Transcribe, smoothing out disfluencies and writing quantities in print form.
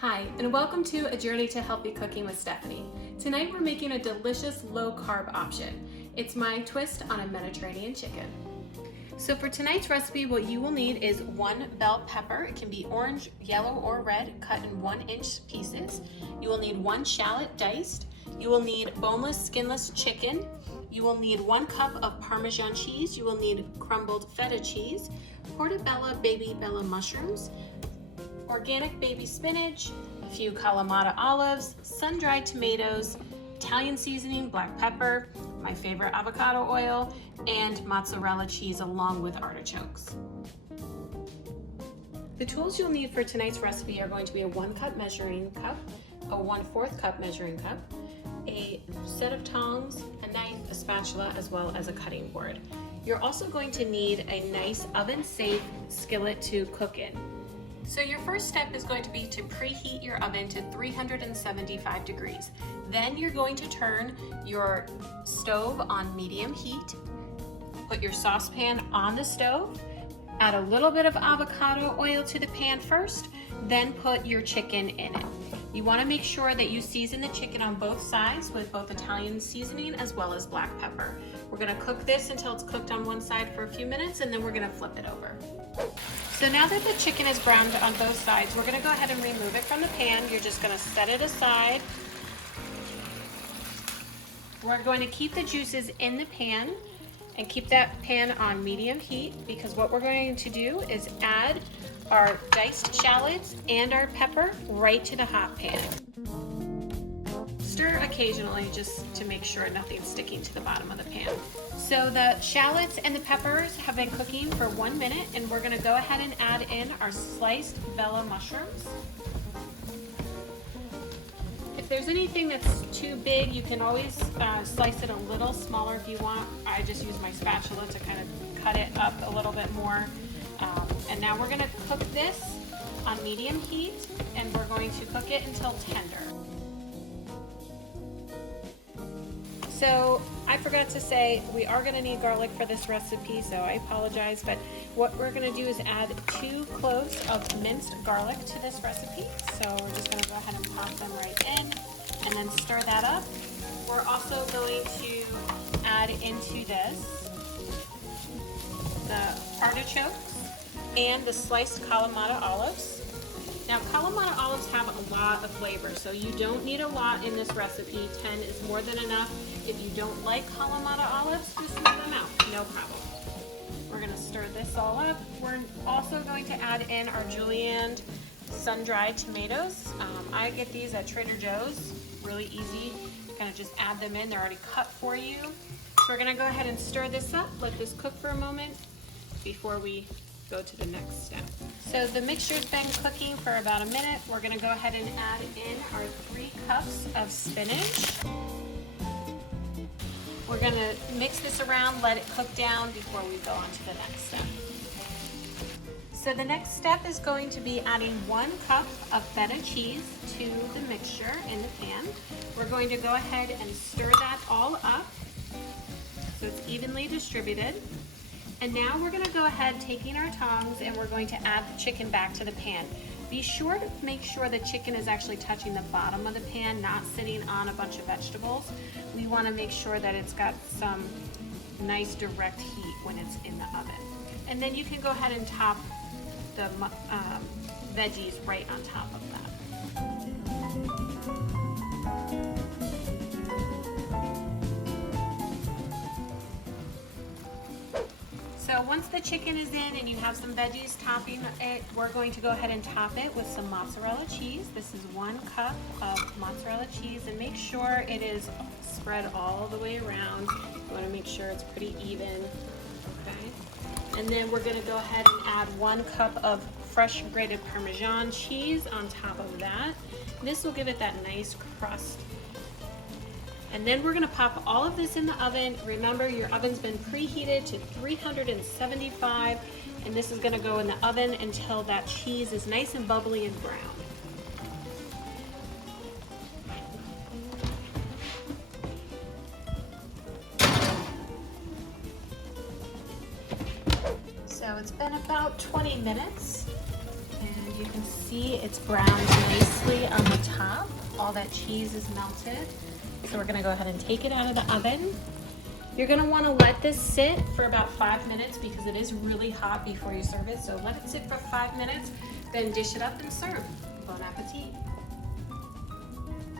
Hi, and welcome to A Journey to Healthy Cooking with Stephanie. Tonight we're making a delicious low-carb option. It's my twist on a Mediterranean chicken. So for tonight's recipe, what you will need is 1 bell pepper. It can be orange, yellow, or red, cut in 1-inch pieces. You will need 1 shallot diced. You will need boneless, skinless chicken. You will need 1 cup of Parmesan cheese. You will need crumbled feta cheese, portobello baby bella mushrooms, organic baby spinach, a few Kalamata olives, sun-dried tomatoes, Italian seasoning, black pepper, my favorite avocado oil, and mozzarella cheese along with artichokes. The tools you'll need for tonight's recipe are going to be a 1 cup measuring cup, a 1/4 cup measuring cup, a set of tongs, a knife, a spatula, as well as a cutting board. You're also going to need a nice oven-safe skillet to cook in. So your first step is going to be to preheat your oven to 375 degrees. Then you're going to turn your stove on medium heat, put your saucepan on the stove, add a little bit of avocado oil to the pan first, then put your chicken in it. You want to make sure that you season the chicken on both sides with both Italian seasoning as well as black pepper. We're going to cook this until it's cooked on one side for a few minutes, and then we're going to flip it over. So now that the chicken is browned on both sides, we're going to go ahead and remove it from the pan. You're just going to set it aside. We're going to keep the juices in the pan and keep that pan on medium heat, because what we're going to do is add our diced shallots and our pepper right to the hot pan. Stir occasionally just to make sure nothing's sticking to the bottom of the pan. So the shallots and the peppers have been cooking for 1 minute, and we're going to go ahead and add in our sliced bella mushrooms. If there's anything that's too big, you can always slice it a little smaller if you want. I just use my spatula to kind of cut it up a little bit more. And now we're going to cook this on medium heat, and we're going to cook it until tender. So I forgot to say, we are going to need garlic for this recipe, so I apologize, but what we're going to do is add 2 cloves of minced garlic to this recipe. So we're just going to go ahead and pop them right in and then stir that up. We're also going to add into this the artichokes and the sliced Kalamata olives. Now, Kalamata olives have a lot of flavor, so you don't need a lot in this recipe. 10 is more than enough. If you don't like Kalamata olives, just leave them out, no problem. We're going to stir this all up. We're also going to add in our julienned sun-dried tomatoes. I get these at Trader Joe's, really easy. Kind of just add them in, they're already cut for you. So we're going to go ahead and stir this up, let this cook for a moment before we go to the next step. So the mixture's been cooking for about a minute. We're going to go ahead and add in our 3 cups of spinach. We're going to mix this around, let it cook down before we go on to the next step. So the next step is going to be adding 1 cup of feta cheese to the mixture in the pan. We're going to go ahead and stir that all up so it's evenly distributed. And now we're going to go ahead, taking our tongs, and we're going to add the chicken back to the pan. Be sure to make sure the chicken is actually touching the bottom of the pan, not sitting on a bunch of vegetables. We want to make sure that it's got some nice direct heat when it's in the oven. And then you can go ahead and top the veggies right on top of that. So once the chicken is in and you have some veggies topping it, we're going to go ahead and top it with some mozzarella cheese. This is 1 cup of mozzarella cheese, and make sure it is spread all the way around. You want to make sure it's pretty even, okay? And then we're going to go ahead and add 1 cup of fresh grated Parmesan cheese on top of that. This will give it that nice crust. And then we're going to pop all of this in the oven. Remember, your oven's been preheated to 375, and this is going to go in the oven until that cheese is nice and bubbly and brown. So it's been about 20 minutes, and you can see it's browned nicely on the top. All that cheese is melted. So we're gonna go ahead and take it out of the oven. You're gonna wanna let this sit for about 5 minutes because it is really hot before you serve it. So let it sit for 5 minutes, then dish it up and serve. Bon appetit.